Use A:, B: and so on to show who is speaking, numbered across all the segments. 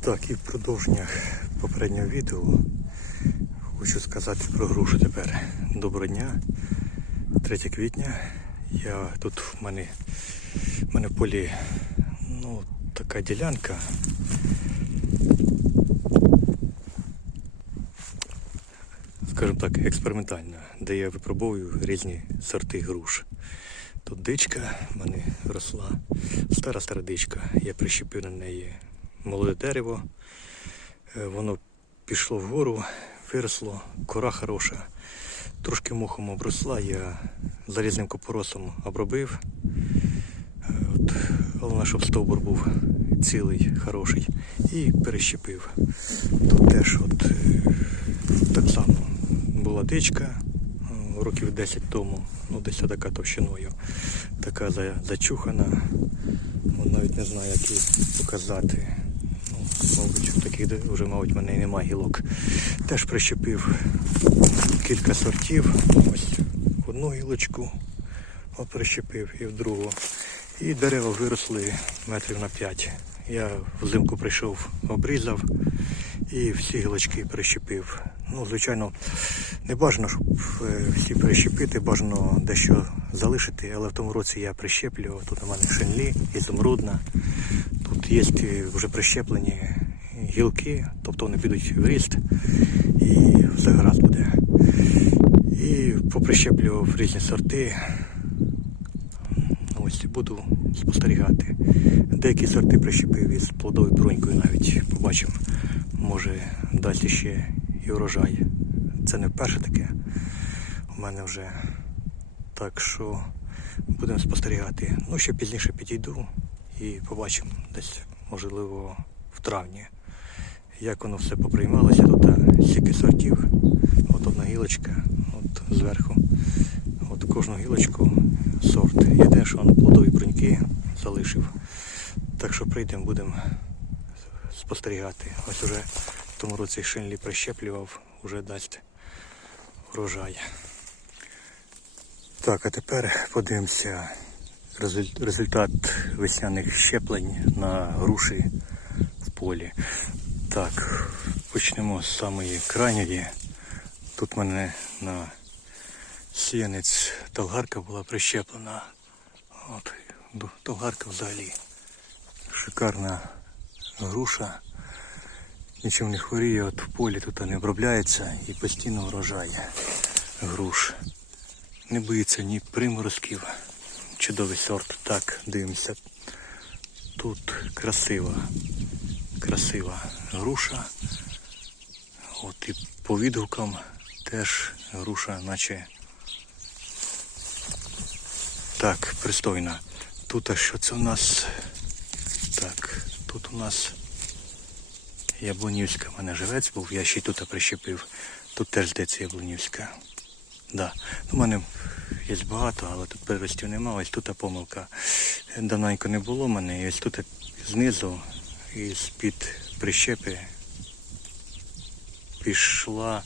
A: Так, і в продовження попереднього відео хочу сказати про грушу тепер. Доброго дня, 3 квітня. Я тут в мене, в мене в полі ну, така ділянка. Скажімо так, експериментальна, де я випробовую різні сорти груш. Тут дичка в мене росла, стара стара дичка. Я прищепив на неї молоде дерево. Е, Воно пішло вгору, виросло, кора хороша. Трошки мохом обросла, я залізним копоросом обробив. Е, От, головне, щоб стовбур був цілий, хороший. І перещепив. Тут теж от, е, так само була дичка років 10 тому, ну десь така товщиною, така зачухана. Навіть не знаю, як її показати. Мабуть, таких вже, мабуть, в мене і немає гілок. Теж прищепив кілька сортів. Ось в одну гілочку от прищепив і в другу. І дерева виросли метрів на 5. Я взимку прийшов, обрізав і всі гілочки прищепив. Ну, звичайно, не бажано, щоб е, всі прищепити, бажано дещо залишити, але в тому році я прищеплював. Тут у мене шенлі, ізумрудна. Є вже прищеплені гілки, тобто вони підуть в ріст і все гаразд буде. І поприщеплював різні сорти. Ось буду спостерігати. Деякі сорти прищепив із плодовою брунькою навіть побачимо, може дасть ще і урожай. Це не вперше таке у мене вже. Так що будемо спостерігати. Ну, ще пізніше підійду і побачимо десь, можливо, в травні. Як воно все поприймалося, тут стільки сортів. От одна гілочка, от зверху. От кожну гілочку сорт. Єдине, що воно плодові бруньки залишив. Так що прийдемо, будемо спостерігати. Ось уже в тому році шинлі прищеплював, вже дасть врожай. Так, а тепер подивимося результат весняних щеплень на груші в полі. Так, почнемо з самої крайньої. Тут в мене на сіянець толгарка була прищеплена. От, толгарка взагалі. Шикарна груша. Нічим не хворіє, от в полі тут не обробляється і постійно врожай груш. Не боїться ні приморозків. Чудовий сорт. Так, дивимося. Тут красива, красива груша. От і по відгукам теж груша, наче так, пристойна. Тут а що це у нас? Так, тут у нас Яблунівська. У мене живець був, я ще й тут прищепив. Тут теж здається Яблунівська. Да. У мене є багато, але тут переростів нема. Ось тут помилка. Давненько не було в мене. І ось тут знизу із під прищепи пішла,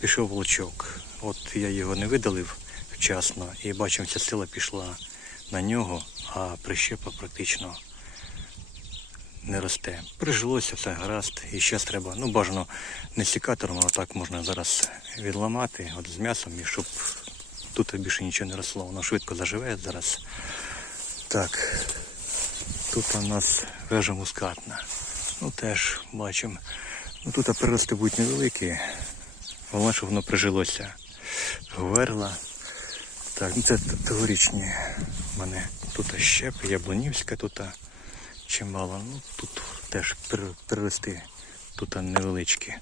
A: пішов волчок. От я його не видалив вчасно і бачив, ця сила пішла на нього, а прищепа практично не росте. Прижилося все гаразд. І зараз треба, ну бажано не сікатором, а так можна зараз відламати от з м'ясом, і щоб тут більше нічого не росло. Воно швидко заживе зараз. Так, тут у нас вежа мускатна. Ну теж бачимо. Ну тут прирости будуть невеликі. Головне, щоб воно прижилося. Говерла. Так, ну це тогорічні в мене тут щеп, яблунівська тут чимало. Ну тут теж перелисти тут невеличкі.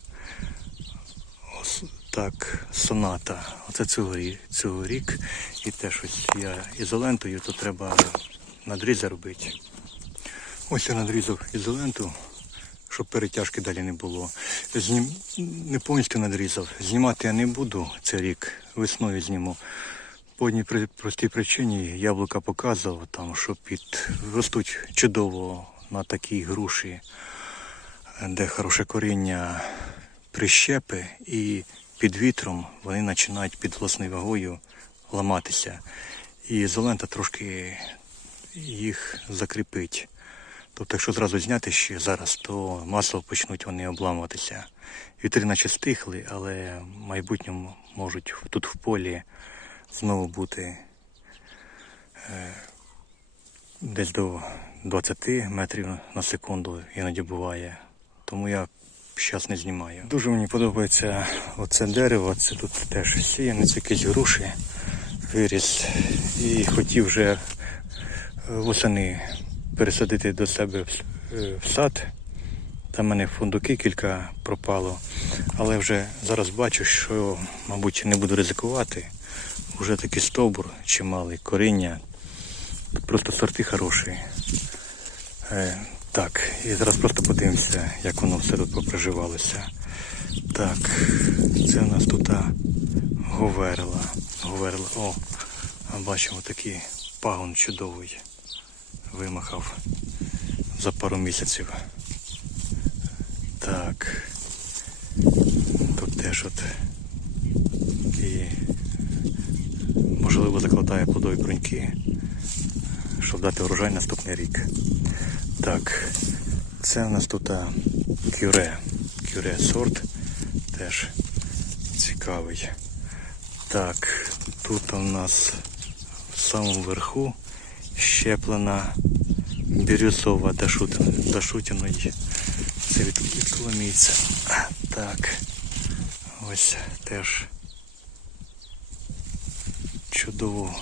A: Так, соната. Оце цього, рік. І теж ось я ізолентою, то треба надріз робити. Ось я надрізав ізоленту, щоб перетяжки далі не було. Знім... Не повністю надрізав. Знімати я не буду цей рік, весною зніму. По одній простій причині яблука показував, там, що під ростуть чудово на такій груші, де хороше коріння прищепи, і під вітром вони починають під власною вагою ламатися. І ізолента трошки їх закріпить. Тобто, якщо зразу зняти ще зараз, то масово почнуть вони обламуватися. Вітри наче стихли, але в майбутньому можуть тут в полі знову бути е, десь до 20 метрів на секунду іноді буває. Тому я зараз не знімаю. Дуже мені подобається оце дерево, це тут теж сіянець, якісь груші виріс. І хотів вже е, восени пересадити до себе в е, сад. Там в мене фундуки кілька пропало. Але вже зараз бачу, що, мабуть, не буду ризикувати. Уже такий стовбур чималий, коріння. Просто сорти хороші. Так, і зараз просто подивимося, як воно все тут попроживалося. Так, це у нас тут говерла. Говерла. О, бачимо такий пагон чудовий. Вимахав за пару місяців. Так. Тут теж от і можливо закладає плодові бруньки, щоб дати урожай наступний рік. Так, це у нас тут кюре. Кюре сорт теж цікавий. Так, тут у нас в самому верху щеплена бірюзова дашут- дашутіної. Це від, від коломійця. Так. Ось теж чудово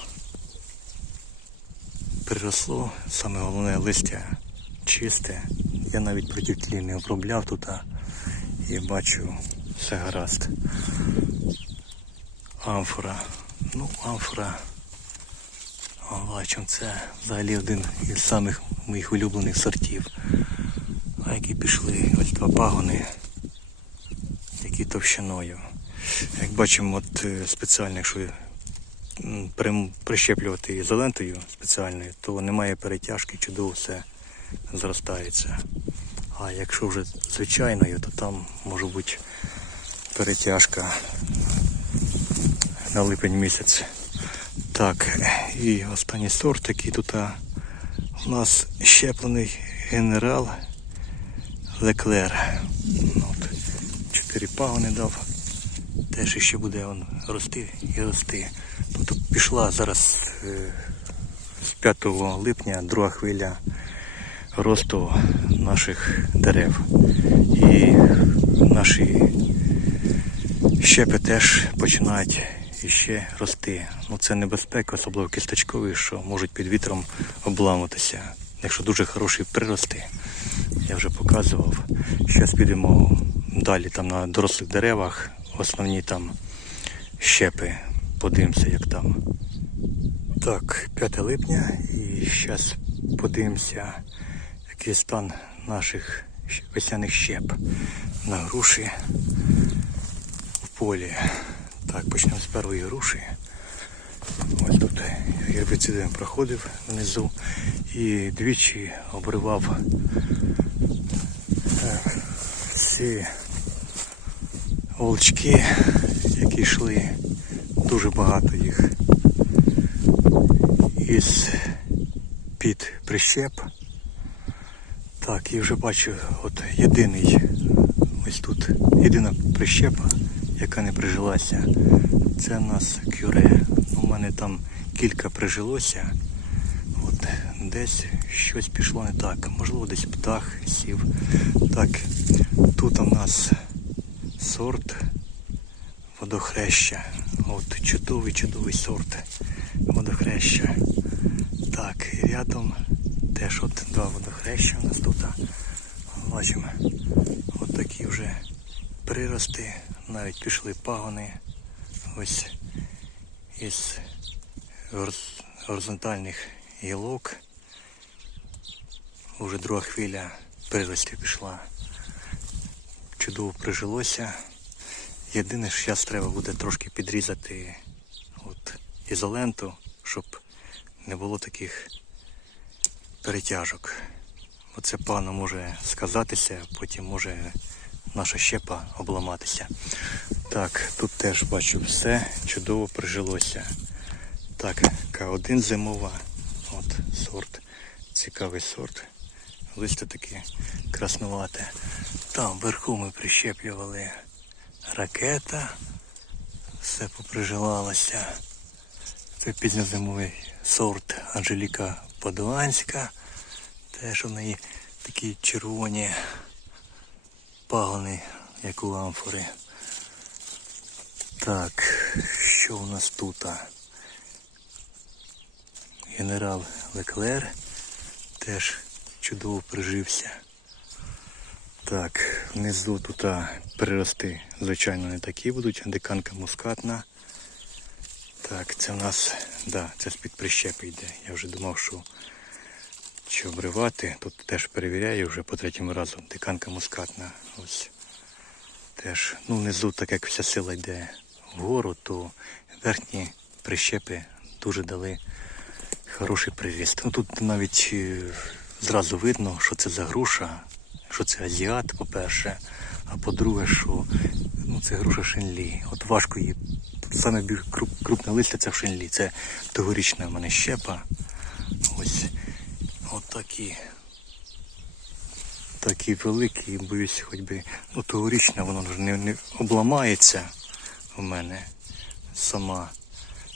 A: приросло. Саме головне листя чисте. Я навіть проти тлі не обробляв тут і бачу все гаразд. Амфора. Ну, амфора. Бачимо, це взагалі один із самих моїх улюблених сортів. А які пішли ось два пагони, які товщиною. Як бачимо, от е, спеціально, якщо прищеплювати ізолентою спеціальною, то немає перетяжки, чудово все зростається. А якщо вже звичайною, то там може бути перетяжка на липень місяць. Так, і останній сорт, який тут у нас щеплений генерал Леклер. Ну, От, чотири пагони дав. Теж ще буде он рости і рости. Тобто пішла зараз е, з 5 липня друга хвиля росту наших дерев. І наші щепи теж починають іще рости. Ну це небезпека, особливо кісточкові, що можуть під вітром обламатися. Якщо дуже хороші прирости, я вже показував. Зараз підемо далі там на дорослих деревах, основні там щепи. Подивимося, як там. Так, 5 липня і зараз подивимося, який стан наших весняних щеп на груші в полі. Так, почнемо з першої груші. Ось тут гербіцидом проходив внизу і двічі обривав всі волчки, які йшли, дуже багато їх із під прищеп. Так, і вже бачу, от єдиний, ось тут єдина прищепа, яка не прижилася. Це у нас кюре. У мене там кілька прижилося. От десь щось пішло не так. Можливо, десь птах сів. Так, тут у нас сорт водохреща. От чудовий, чудовий сорт водохреща. Так, рядом теж от два водохреща у нас тут. Бачимо, от такі вже прирости, навіть пішли пагони. Ось із горизонтальних гілок. Уже друга хвиля приростів пішла. Чудово прижилося. Єдине, що зараз треба буде трошки підрізати от, ізоленту, щоб не було таких перетяжок. Оце погано може сказатися, потім може наша щепа обламатися. Так, тут теж бачу все чудово прижилося. Так, К1 зимова. От сорт. Цікавий сорт. листя таке краснувате. Там вверху ми прищеплювали ракета, все поприживалося. Це пізньозимовий сорт Анжеліка Падуанська. Теж у неї такі червоні пагони, як у амфори. Так, що у нас тут? Генерал Леклер теж чудово прижився. Так, внизу тут прирости, звичайно, не такі будуть. Диканка мускатна. Так, це в нас, да, це з-під прищепи йде. Я вже думав, що чи обривати. Тут теж перевіряю вже по третьому разу. Диканка мускатна. Ось теж. Ну, внизу, так як вся сила йде вгору, то верхні прищепи дуже дали хороший приріст. Ну тут навіть е, зразу видно, що це за груша, що це азіат, по-перше, а по-друге, що ну, це груша Шенлі. От важко її. Саме крупне листя це в Шенлі. Це тогорічна в мене щепа. Ось. От такі. Такі великі, боюсь, хоч би, ну тогорічна, воно вже не, не обламається у мене сама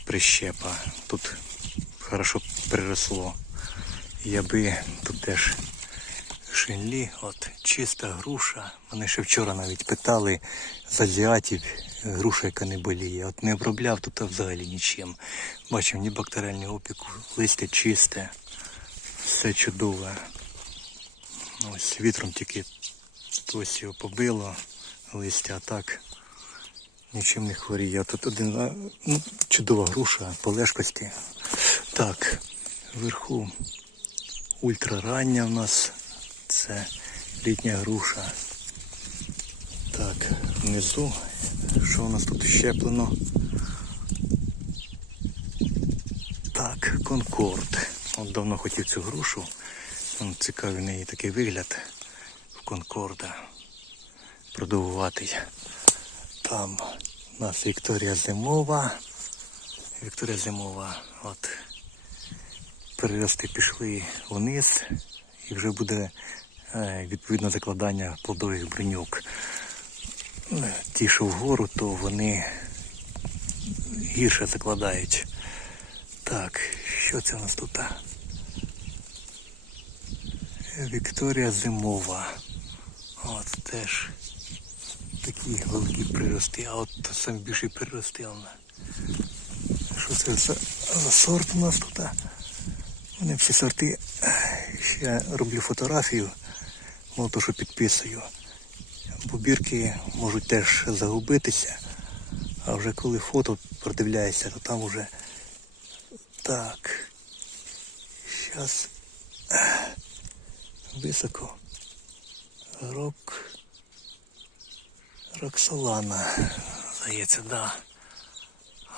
A: прищепа. Тут хорошо приросло. Я би тут теж шинлі, от чиста груша. Мене ще вчора навіть питали з азіатів, груша, яка не боліє. От не обробляв тут взагалі нічим. Бачив, ні бактеріального опіку, листя чисте, все чудове. Ось вітром тільки ось його побило листя, а так нічим не хворіє. Тут один ну, чудова груша по лежкості. Так, вверху ультрарання в нас. Це літня груша. Так, внизу, що у нас тут щеплено? Так, Конкорд. От давно хотів цю грушу. Цікавий в неї такий вигляд в Конкорда. Продовгуватий. Там у нас Вікторія Зимова. Вікторія Зимова. От перерости пішли вниз і вже буде відповідно закладання плодових бруньок. Е, Ті, що вгору, то вони гірше закладають. Так, що це у нас тут? Вікторія Зимова. От теж такі великі прирости, а от саме більші прирости. Що це за, за сорт у нас тут? Вони всі сорти. Ще роблю фотографію, мало то, що підписую. Бо бірки можуть теж загубитися. А вже коли фото продивляєшся, то там вже так. Зараз високо. Рок. Роксолана. Здається, да.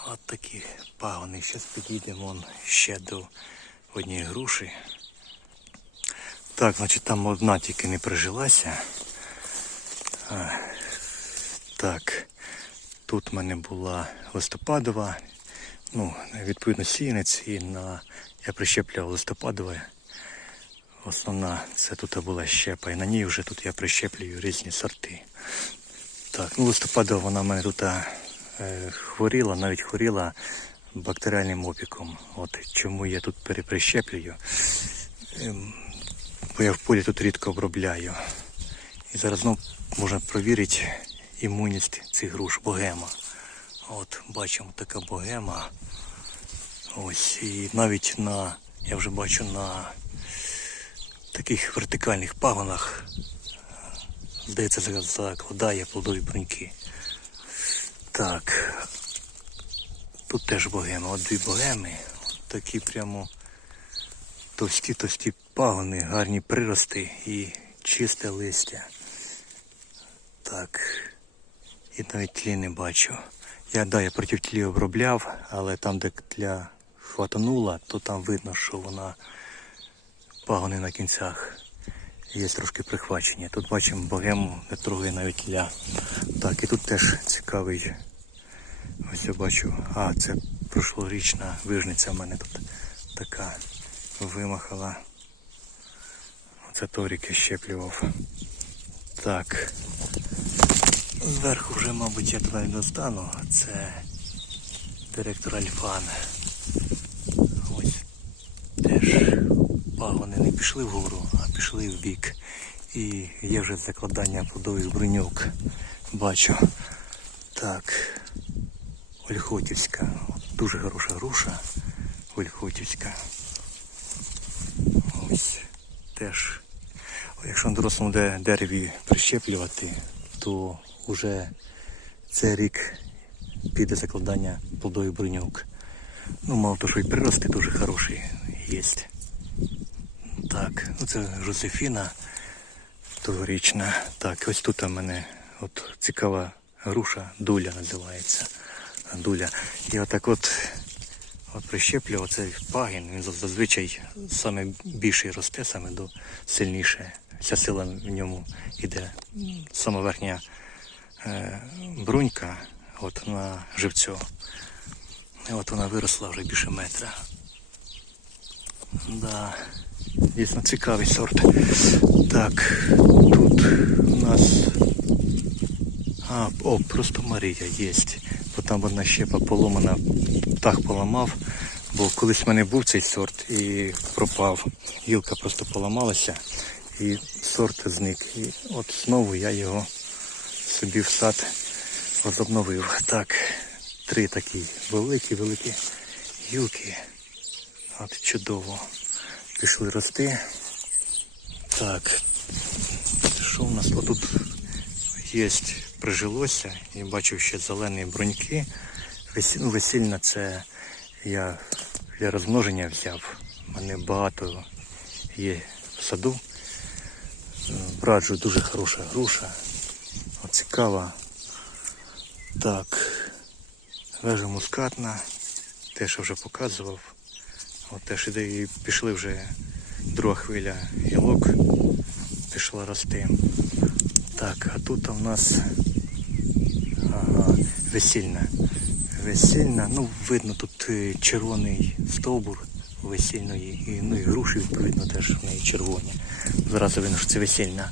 A: От такі пагони. Зараз підійдемо ще до однієї груші. Так, значить там одна тільки не прижилася. А, так, тут в мене була листопадова, ну, відповідно сіянець і на я прищеплював листопадове. Основна це тут була щепа, і на ній вже тут я прищеплюю різні сорти. Так, ну листопадова вона в мене тут е, хворіла, навіть хворіла бактеріальним опіком. От чому я тут переприщеплюю. Бо я в полі тут рідко обробляю. І зараз знов можна провірити імунність цих груш богема. От бачимо така богема. Ось і навіть на, я вже бачу на таких вертикальних пагонах, здається, за- закладає плодові бруньки. Так. Тут теж богема. От дві богеми. Такі прямо товсті-товсті пагони, гарні прирости і чисте листя. Так. І навіть тлі не бачу. Я, да, я проти тлі обробляв, але там, де тля хватанула, то там видно, що вона пагони на кінцях. Є трошки прихвачення. Тут бачимо богему, не трогає навіть тля. Так, і тут теж цікавий. Ось я бачу. А, це прошлорічна вижниця в мене тут така вимахала. Це Торік щеплював. Так. Зверху вже, мабуть, я туди достану. Це директор Альфан. Ось теж пагони не пішли вгору, а пішли в бік. І є вже закладання плодових бруньок. Бачу. Так. Ольхотівська. Дуже хороша груша. Ольхотівська. Теж. Якщо на дорослому де- дереві прищеплювати, то вже цей рік піде закладання плодових бруньок. Ну, мало того, що і прирости дуже хороші є. Так, ну це Жозефіна тогорічна. Так, ось тут у мене от цікава груша, дуля називається. Дуля. І отак от, от прищеплював цей пагін, він зазвичай саме більший росте, саме до сильніше. Вся сила в ньому йде. Сама верхня е, брунька от на живцю. От вона виросла вже більше метра. Да, дійсно цікавий сорт. Так, тут у нас. А, о, просто Марія є. Бо там одна щепа поломана, птах поламав. Бо колись в мене був цей сорт і пропав. Гілка просто поламалася і сорт зник. І от знову я його собі в сад возобновив. Так, три такі великі-великі гілки. От чудово. Пішли рости. Так. Що в нас тут? Тут є, прижилося. І бачу ще зелені бруньки. Весі- Весільна це я для розмноження взяв. У мене багато є в саду. Е, Раджу дуже хороша груша. Цікава. Так. Вежа мускатна. Те, що вже показував. От теж і пішли вже друга хвиля гілок. Пішла рости. Так, а тут у нас весільна. Весільна, ну видно тут е, червоний стовбур весільної, ну і груші відповідно теж в неї червоні. Зараз видно, що це весільна.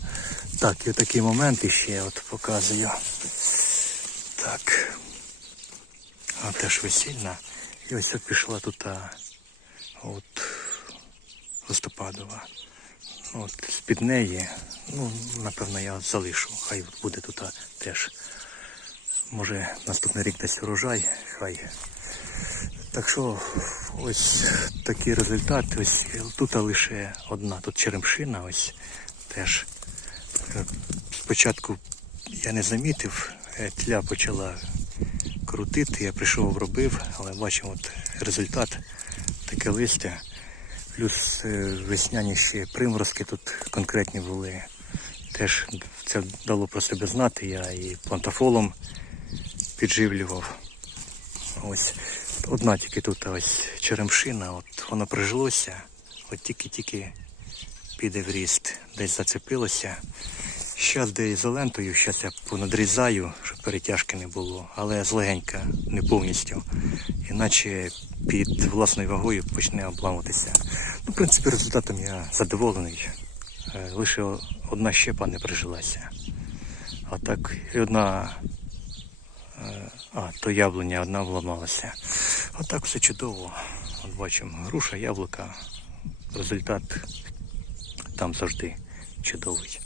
A: Так, і отакий момент іще от показую. Так. А теж весільна. І ось от пішла тут а, от листопадова. От з-під неї, ну, напевно, я залишу. Хай буде тут теж. Може наступний рік дасть урожай, хай. Так що ось такий результат. Ось тут лише одна, тут черемшина, ось теж. Е, Спочатку я не замітив, е, тля почала крутити, я прийшов, обробив, але бачимо от результат, таке листя. Плюс е, весняні ще приморозки тут конкретні були. Теж це дало про себе знати. Я і плантафолом підживлював. Ось одна тільки тут ось черемшина, от воно прижилося, от тільки-тільки піде в ріст, десь зацепилося. Зараз де ізолентою, зараз я понадрізаю, щоб перетяжки не було, але злегенька, не повністю. Іначе під власною вагою почне обламуватися. Ну, в принципі, результатом я задоволений. Е, Лише одна щепа не прижилася. А так і одна А, то яблуня одна вламалася. Отак все чудово. От бачимо, груша, яблука. Результат там завжди чудовий.